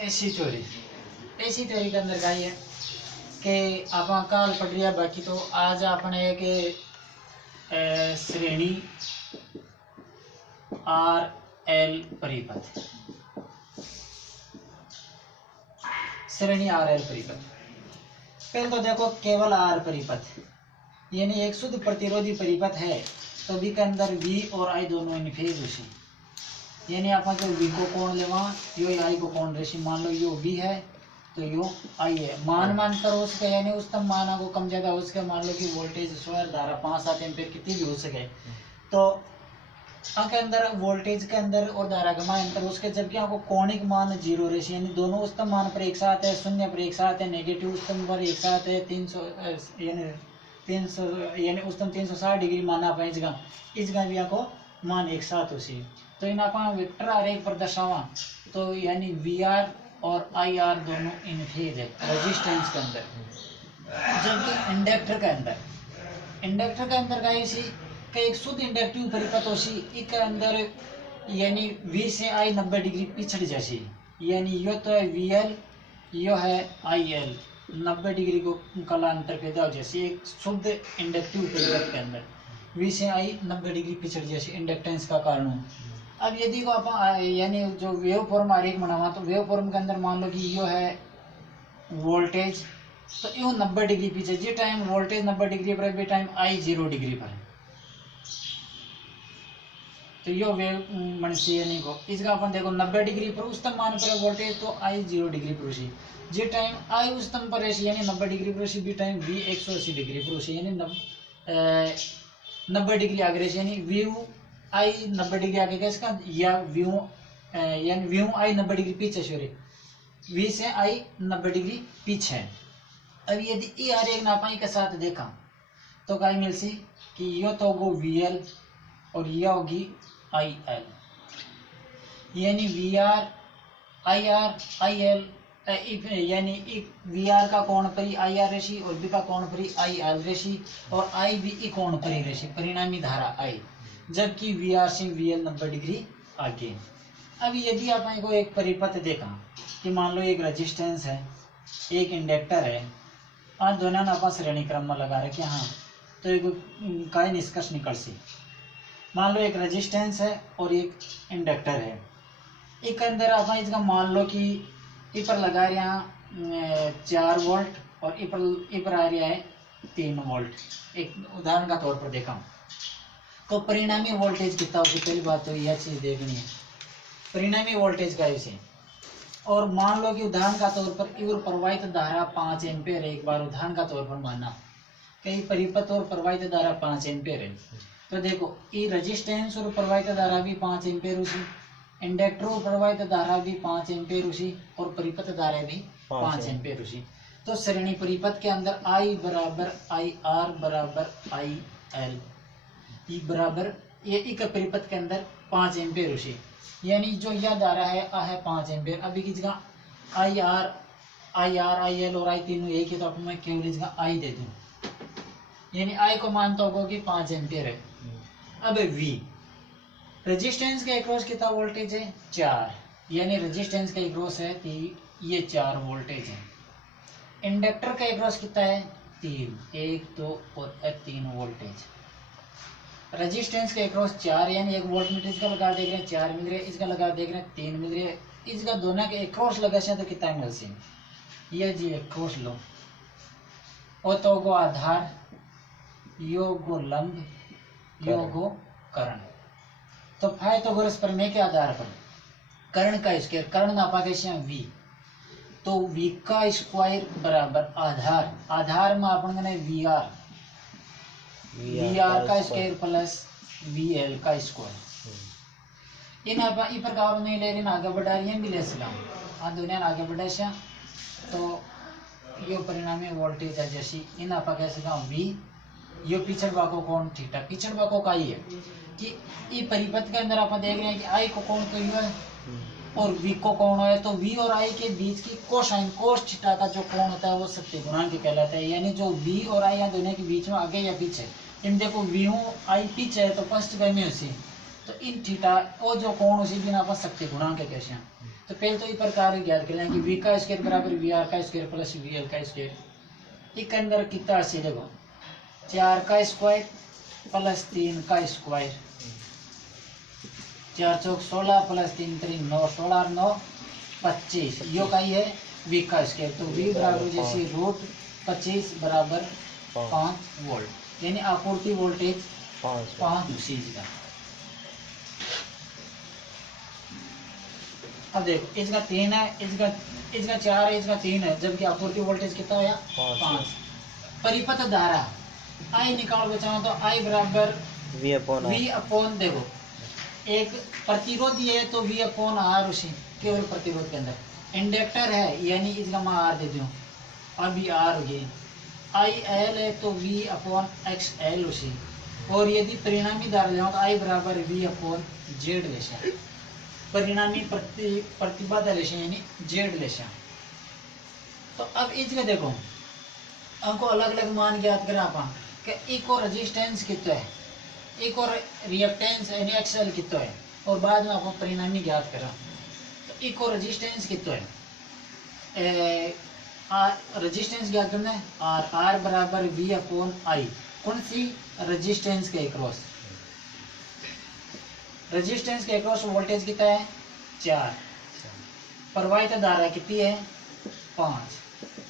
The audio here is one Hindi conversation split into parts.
ऐसी थ्योरी के अंदर का ये कि आप काल पढ़ रहा बाकी तो आज आपने एक श्रेणी आर एल परिपथ, श्रेणी आर एल परिपथ। पहले तो देखो केवल आर परिपथ यानी एक शुद्ध प्रतिरोधी परिपथ है तो बी के अंदर वी और आई दोनों इन फेज उसी, यानी आप जो वी को कोण लेवा यो आई को कोण रेशी, मान लो यो वी है तो यो आई है, मान कर हो सके यानी उच्चतम मान को कम ज्यादा हो सके, मान लो कि वोल्टेज स्क्वायर धारा 5-7 एम्पीयर कितनी भी हो सके तो के अंदर वोल्टेज के अंदर और धारा का मान अंतर उसके, जबकि आपको कोणिक मान 0 रेशी यानी दोनों उच्चतम मान पर एक साथ है, शून्य पर एक साथ है, नेगेटिव उच्चतम पर एक साथ है, 300 यानी उच्चतम 360 डिग्री माना आप इस जगह भी आपको मान एक साथ उसी, तो इन आप वेक्टर आरेख पर दर्शावा तो यानी वी आर और आई आर दोनों इन फेज है रेजिस्टेंस के अंदर, जबकि इंडक्टर के अंदर का इसी का एक शुद्ध इंडक्टिव परिपथ होशी इसके अंदर यानी वी से आई 90 डिग्री पिछड़ जैसी, यानी यो तो है वी एल यो है आई एल 90 डिग्री को कला अंतर पैदा हो जैसी एक शुद्ध इंडक्टिव परिपथ के अंदर वी से आई 90 डिग्री पिछड़ जैसी इंडक्टेंस का कारण। अब यदि को आप यानी जो वेव फॉर्म आरेख बनावा तो वेव फॉर्म के अंदर मान लो कि यो है वोल्टेज तो यो 90 डिग्री पीछे जिस टाइम वोल्टेज 90 डिग्री पर बे टाइम आई 0 डिग्री पर है तो यो वेव मनसी यानी को इसका अपन देखो 90 डिग्री पर उच्चतम मान पर वोल्टेज तो आई 0 डिग्री पर उसी, जिस टाइम आई उच्चतम पर रेशी यानी 90 डिग्री पर उसी बी टाइम वी 180 डिग्री पर उसी यानी 90 डिग्री आगे रेशी यानी वी आई 90 डिग्री आगे कैसे या व्यू यानी व्यू आई 90 डिग्री पीछे सॉरी वी से आई 90 डिग्री पीछे। अब यदि ई आरेख नापाई के साथ देखा तो क्या मिलसी कि यो तो गो वी एल और यह होगी आई एल, यानी वी आर आई एल यानी वी आर का कोण परी आई आर रेशी और बी का कोण परी आई एल रेशी और आई भी ई कोण परी रेशी, परिणामी धारा आई, जबकि वी आर से वी एल 90 डिग्री आगे। अब यदि आप को एक परिपथ देखा कि मान लो एक रेजिस्टेंस है एक इंडक्टर है, आज दोनों ने आप श्रेणी क्रम में लगा रखे हाँ तो एक का निष्कर्ष निकल सी, मान लो एक रेजिस्टेंस है और एक इंडक्टर है, एक अंदर आप इसका मान लो कि ई पर लगा रहा 4 वोल्ट और ई पर आ रहा है 3 वोल्ट। एक उदाहरण का तौर पर देखा तो परिणामी वोल्टेज कितना होगी, पहली बात तो यह चीज देखनी है परिणामी वोल्टेज का इसे, और मान लो कि उदाहरण का तौर पर इवर प्रवाहित धारा 5 एम्पीयर है, एक बार उदाहरण का तौर पर मानना कई परिपथ और प्रवाहित धारा 5 एम्पीयर है तो देखो ये रेजिस्टेंस और प्रवाहित धारा भी 5 एम्पीयर उसी, इंडक्टर और प्रवाहित धारा भी 5 एम्पीयर उसी और परिपथ धारा भी 5 एम्पीयर उसी, तो श्रेणी परिपथ के अंदर आई बराबर आई आर बराबर आई एल ई बराबर ये एक परिपथ के अंदर 5 एम्पीयर उसी, यानी जो यह धारा है आ है 5 एम्पीयर। अभी की जगह आई आर आई एल और आई तीनों एक ही तो मैं केवल जगह आई दे दूं, यानी आई को मानता होगा कि 5 एम्पीयर है। अब वी रेजिस्टेंस के अक्रॉस कितना वोल्टेज है 4, यानी रेजिस्टेंस के अक्रॉस है ये 4 वोल्टेज है, इंडक्टर के अक्रॉस कितना है 3 1 2 और 3 वोल्टेज, रेजिस्टेंस के अक्रॉस 4 यानी 1 वोल्ट मीटर इसका लगा देख रहे हैं 4 मिल रहे, इसका लगा देख रहे हैं 3 मिल रहे, इसका दोनों के अक्रॉस लगा से तो कितना मिल सी ये जी अक्रॉस लो और तो गो आधार यो गो लंब यो गो कर्ण, तो पाइथागोरस प्रमेय के आधार पर कर्ण का स्क्वायर कर्ण नापा कैसे वी तो वी का स्क्वायर बराबर आधार में अपन ने वी आर का स्क्वायर प्लस वी एल का स्क्वायर। इन आप ई प्रकार नहीं ले रहे आगे बढ़ा रही हैं भी ले सलाम दुनिया आगे बढ़ा से तो यो परिणामी वोल्टेज है जैसी इन आप कह सका वी यो पिछड़वा को कोण थीटा पिछड़वा को का ही है कि ये परिपथ के अंदर आप देख रहे हैं कि आई को कोण तो यो है और वी को कोण है तो वी और आई के बीच की कोसाइन कोस थीटा का जो कोण होता है वो सत्य गुणांक कहलाता है, यानी जो वी और आई यहाँ दोनों के बीच में आगे या पीछे इन देखो वी आई पीछे है तो फर्स्ट में उसी तो इन थीटा वो जो कोण उसी बिना आप सत्य गुणांक कैसे तो पहले तो ये प्रकार ज्ञात कर लें कि वी का स्क्वायर बराबर वी आर का स्क्वायर प्लस वी एल का स्क्वायर। इसके अंदर कितना से देखो 4 का स्क्वायर प्लस 3 का स्क्वायर, 4 चौक 16 प्लस 3 3 9, 16 और 9 25। यो का ही है वी का स्क्वायर। तो वी बराबर जैसे रूट 25 बराबर 5 वोल्ट, यानी आपूर्ति वोल्टेज 5 सीज का। अब देखो इसका 3 है, इसका 4 है, इसका 3 है, जबकि आपूर्ति वोल्टेज कितना होया 5। परिपथ धारा आई निकाल बचाओ तो आई बराबर वी अपॉन देखो एक प्रतिरोध ये है तो वी अपॉन आर, उसी केवल प्रतिरोध के अंदर इंडक्टर है यानी इसका मैं आर दे दूं, अभी आर हो गई। आई एल है तो वी अपॉन एक्स एल उसी, और यदि परिणामी धारा ले तो आई बराबर वी अपॉन जेड लेशा, परिणामी प्रतिबाधा लेशा यानी जेड लेशा। तो अब इसका देखो हमको अलग अलग मान ज्ञात करा आप कि एक और रेजिस्टेंस कितना है, एक और रिएक्टेंस यानी एक्सएल कितना है, और बाद में आपको परिणामी ज्ञात करा। तो एक और रेजिस्टेंस कितना है, रेजिस्टेंस ज्ञात करना है आर, आर बराबर वी अपॉन आई। कौन सी रेजिस्टेंस के अक्रॉस, रेजिस्टेंस के अक्रॉस वोल्टेज कितना है 4, प्रवाहित धारा कितनी है 5,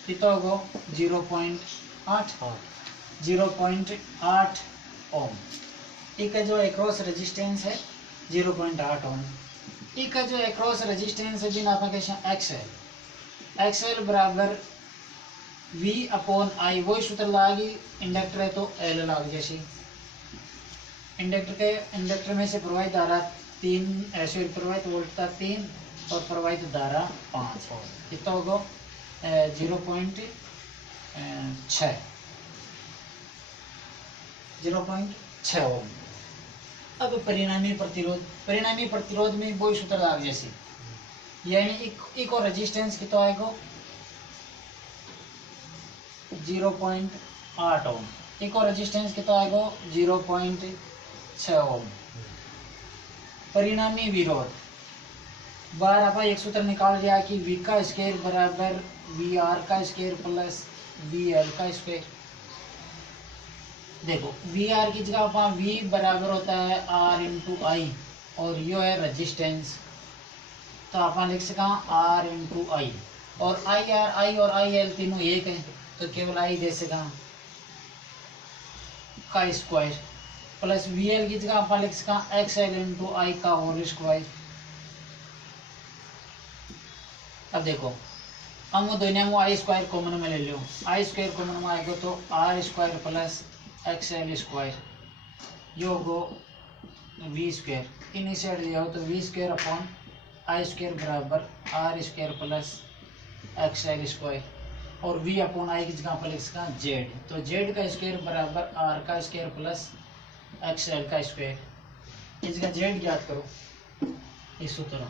कितना होगा 0.8 ओम। एक का जो अक्रॉस रेजिस्टेंस है 0.8 ओम। एक का जो अक्रॉस रेजिस्टेंस है बिना आपका कैसे एक्सएल बराबर वी अपॉन आई, वही सूत्र लागी। इंडक्टर है तो एल लाग जैसे इंडक्टर में से प्रवाहित धारा 3 ऐसे प्रवाहित वोल्टता 3 और प्रवाहित धारा 5, कितना होगा 0.6 ओम। अब परिणामी प्रतिरोध में वही सूत्र लाग जैसे, यानी एक और रेजिस्टेंस कितना आएगा 0.8 ओम, एक और रेजिस्टेंस कितना आएगा 0.6 ओम। परिणामी विरोध बार आप एक सूत्र निकाल लिया कि वी का स्क्वायर बराबर वी आर का स्क्वायर प्लस वी एल का स्क्वायर। देखो वी आर की जगह आप वी बराबर होता है आर इंटू आई, और यो है रेजिस्टेंस, तो आप लिख सका आर इंटू आई, और आई और आई एल तीनों एक है तो केवल आई दे सका का स्क्वायर, प्लस वी एल की जगह आप लिख सका एक्स एल इंटू आई का होल स्क्वायर। अब देखो हम दोनों में आई स्क्वायर कॉमन में ले लो, आई स्क्वायर कॉमन में आएगा तो R square plus X L square योगो वी स्क्वायर, इन साइड ले आओ तो V square upon I square बराबर R square plus X L square, और वी अपॉन आई की जगह पर लिख सका जेड, तो जेड का स्क्वायर बराबर आर का स्क्वायर प्लस एक्स एल का स्क्वायर। इसका जेड ज्ञात करो इस सूत्र,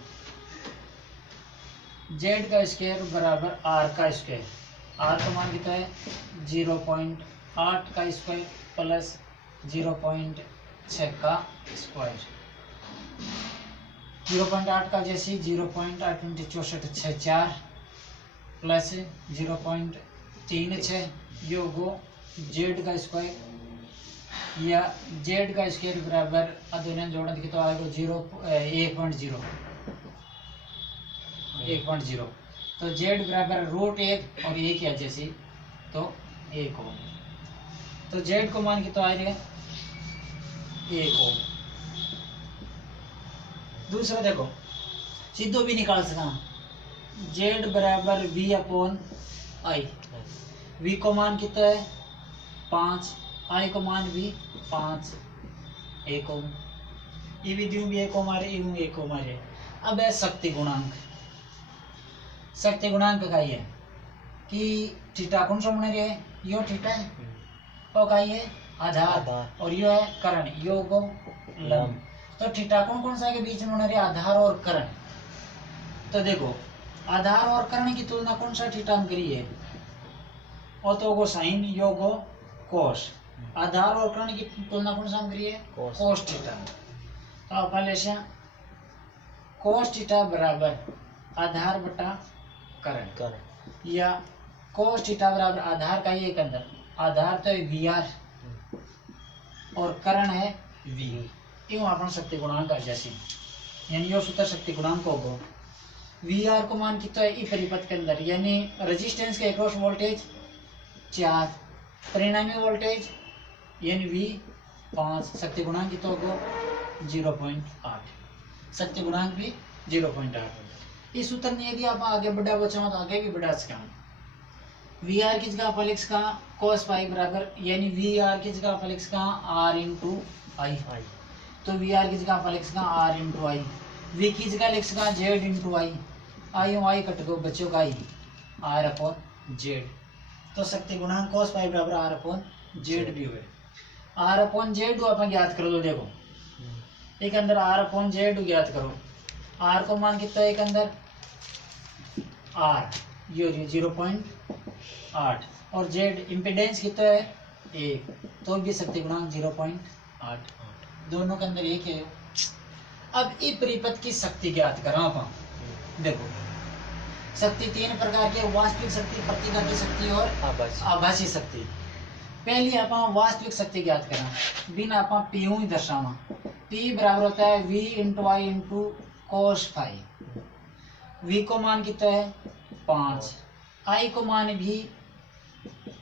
जेड का स्क्वायर बराबर आर का स्क्वायर, आर का मान कितना है 0.8 का स्क्वायर प्लस 0.6 का स्क्वायर। 0.8 का जैसे 0.8 × 64 6 4 प्लस 0.36 योगो जेड का स्क्वायर, या जेड का स्क्वायर बराबर दोनों जोड़ने की तो आएगा 1.0, तो जेड बराबर √1 और 1 है जैसे तो 1 ओम, तो जेड को मान के तो आएगा 1 ओम। दूसरा देखो सीधो भी निकाल सका, जेड बराबर वी अपॉन आई, वी को मान कितना है 5, आई को मान भी 5, 1 ओम। ये विधियों भी 1 ओम आ रहे, 1 ओम आ रहे। अब है शक्ति गुणांक, शक्ति गुणांक का है कि थीटा कौन सा बने रहे, यो थीटा है और का है आधार, और यो है करण, यो को लंब। तो थीटा कौन सा के बीच में बने रहे आधार और करण। तो देखो आधार और करण की तुलना कौन सा थीटा में करी है, और तो वो साइन यो को कोस, आधार और करण की तुलना कौन सा में करी है कोस थीटा। तो आप पहले से कोस थीटा बराबर आधार बटा करण कारण या cos थीटा बराबर आधार का ही एक अंदर आधार तो है वी आर और करण है वी यूं अपन शक्ति गुणांक आ जैसे यानी यो सूत्र शक्ति गुणांक होगा वी आर को मान कितना है इस परिपथ के अंदर यानी रेजिस्टेंस के अक्रॉस वोल्टेज 4 परिणामी वोल्टेज यानी वी 5 शक्ति गुणांक कितना होगा 0.8 शक्ति गुणांक भी 0.8 इस सूत्र ने यदि आप आगे बढ़ा बचा तो आगे भी बढ़ा सका वी आर की जगह आप लिख सका cos पाई बराबर यानी वी आर की जगह आप लिख सका r इंटू आई तो वी आर की जगह आप लिख सका r इंटू आई वी की जगह लिख सका z इंटू आई आई और आई कट गो बच्चों का आई r अपॉन z तो शक्ति गुणांक cos पाई बराबर r अपॉन z भी हुए r अपॉन z अपन ज्ञात कर लो देखो एक अंदर r अपॉन z ज्ञात करो r को मान कितना है एक अंदर r ये 0.8 और z इम्पीडेंस कितना है 1 तो भी शक्ति गुणांक 0.8 दोनों के अंदर एक है। अब इस परिपथ की शक्ति ज्ञात करा अपन देखो शक्ति तीन प्रकार की वास्तविक शक्ति प्रतिघाती शक्ति और आभासी शक्ति पहली अपन वास्तविक शक्ति ज्ञात करा बिना अपन पी ही दर्शावा पी बराबर होता है v इंटू आई इंटू cos फाई v को मान कितना है 5 i को मान भी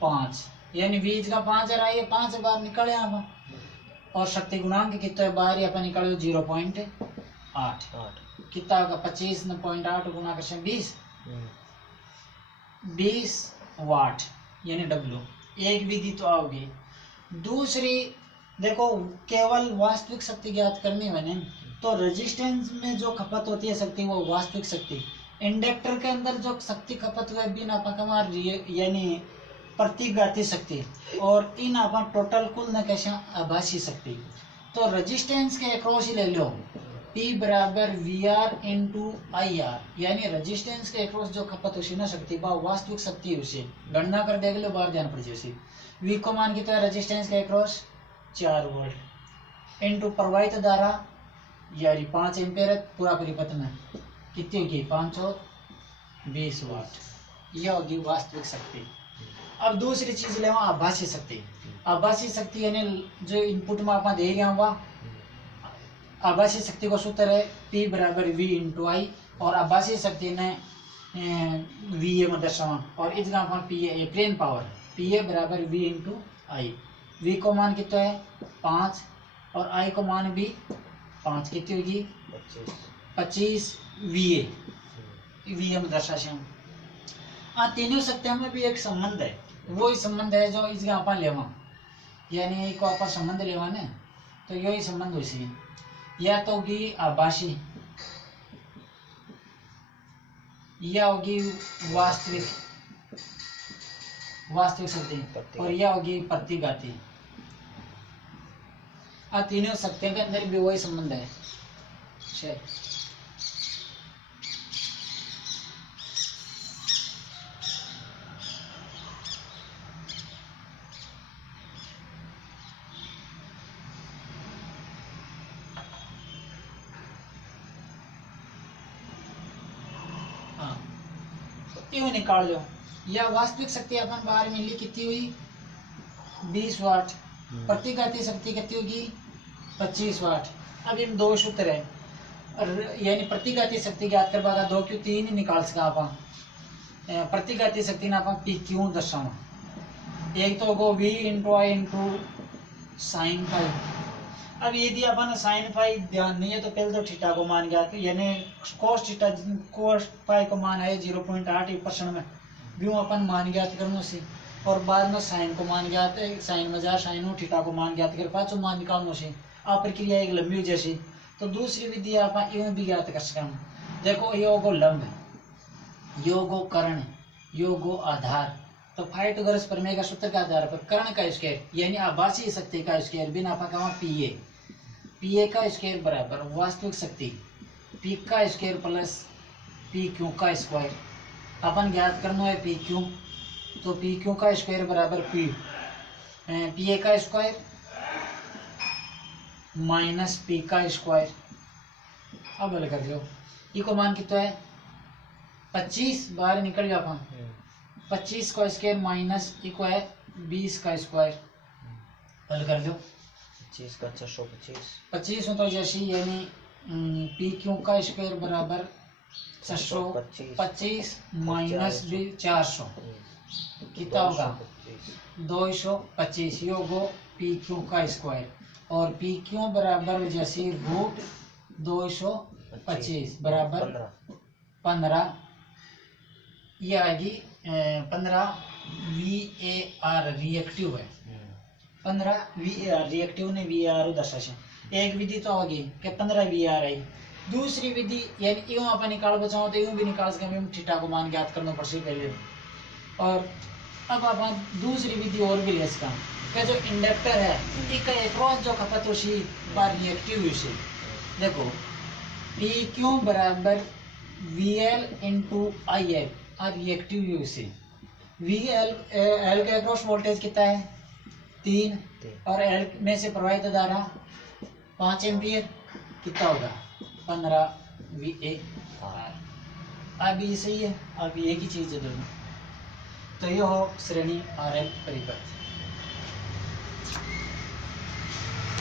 5 यानी v का 5 है आई 5 बार निकले यहाँ और शक्ति गुणांक कितना है बाहर अपन निकालो 0.8 कितना होगा 25.8 गुना कर 20 वाट यानी W एक विधि तो आओगी। दूसरी देखो केवल वास्तविक शक्ति ज्ञात करनी बने तो रेजिस्टेंस में जो खपत होती है शक्ति वो वास्तविक शक्ति इंडक्टर के अंदर जो शक्ति खपत हुआ बिना पकवार यानी प्रतिघाती शक्ति और इन अपन टोटल कुल न कैसे आभासी शक्ति तो रेजिस्टेंस के अक्रॉस ही ले लो P बराबर VR इंटू आई आर यानी रेजिस्टेंस के अक्रॉस जो खपत उसी ना शक्ति बा वास्तविक शक्ति है उसे गणना कर देख लो बाहर ध्यान पड़ उसी V को मान कितना है रेजिस्टेंस के अक्रॉस 4 वोल्ट इंटू प्रवाहित धारा यानी 5 एम्पेयर पूरा परिपथ में कितनी होगी 520 वाट यह होगी वास्तविक शक्ति। अब दूसरी चीज ले आभासी शक्ति आभासी शक्ति यानी जो इनपुट में आप दे गया हुआ आभासी शक्ति का सूत्र है P बराबर V इंटू आई और आभासी शक्ति ने VA में दर्शावा और इस जगह पर PA प्लेन पावर PA बराबर V इंटू आई V को मान कितना है 5 और I को मान भी 5 कितनी होगी 25 VA में दर्शा तीनों शक्तियों में भी एक संबंध है वो ही संबंध है जो इस जगह अपन लेवा यानी को अपन संबंध लेवा ना तो यही संबंध उसी या तो होगी आभासी या होगी वास्तविक शक्ति और यह होगी प्रतिघाती तीनों शक्तियों के अंदर भी वही संबंध है। यूं निकाल लो या वास्तविक शक्ति अपन बाहर मिली कितनी हुई 20 वाट प्रतिघाती शक्ति कितनी होगी 25 वाट। अब इन दो सूत्र है यानी प्रतिघाती शक्ति ज्ञात कर पाएगा 2 क्यों 3 निकाल सका अपन प्रतिघाती शक्ति ना अपन पी क्यों दर्शावा एक तो होगा V इंटू आई इंटू साइन फाई। अब यदि अपन साइन फाई ध्यान नहीं है तो पहले तो थीटा को मान गया यानी cos फाई को मान है 0.8% में व्यू अपन मान ज्ञात करने से और बाद में साइन को मान ज्ञात साइन में जा साइन थीटा को मान ज्ञात कर पाँचों मान निकालने से आप प्रक्रिया एक लंबी जैसी। तो दूसरी विधि आप यूं भी ज्ञात कर सकते देखो योगो लंब योगो कर्ण योगो आधार तो फाइथागोरस प्रमेय का सूत्र के आधार पर कर्ण का स्क्वायर यानी आभासी शक्ति का स्क्वायर बिना पका PA का स्क्वायर बराबर वास्तविक शक्ति P का स्क्वायर प्लस PQ का स्क्वायर अपन ज्ञात करना है PQ तो PQ का स्क्वायर बराबर PA का स्क्वायर माइनस P का स्क्वायर। अब हल कर लो ई को मान कितना है 25 बाहर निकल गया अपन, 25 का स्क्वायर माइनस इक्वल है 20 का स्क्वायर, हल कर दो। 25 का 625, 25 तो जैसे यानी पी क्यू का स्क्वायर बराबर 625 माइनस 400 कितना होगा 225, यो गो पी क्यू का स्क्वायर, और पी क्यू बराबर जैसे रूट 225 बराबर 15, ये आएगी 15 VAR रिएक्टिव है, 15 VAR रिएक्टिव ने VAR दशा है। एक विधि तो होगी कि 15 VAR है, दूसरी विधि यानी यूं अपन निकाल बचाओ तो यूं भी निकाल सके, हम थीटा को मान ज्ञात करना पड़े पहले। और अब अपन दूसरी विधि और भी ले इसका कि जो इंडक्टर है इसका एक्रॉस जो खपत उसी बार रिएक्टिव से देखो पी क्यू बराबर VL इंटू IL और रिएक्टिव यू से VL L का एक्रॉस वोल्टेज कितना है 3 और L में से प्रवाहित धारा 5 एम्पियर, कितना होगा 15 VAR। अब ये सही है, अब एक ही चीज है दोनों, तो ये हो श्रेणी RL परिपथ।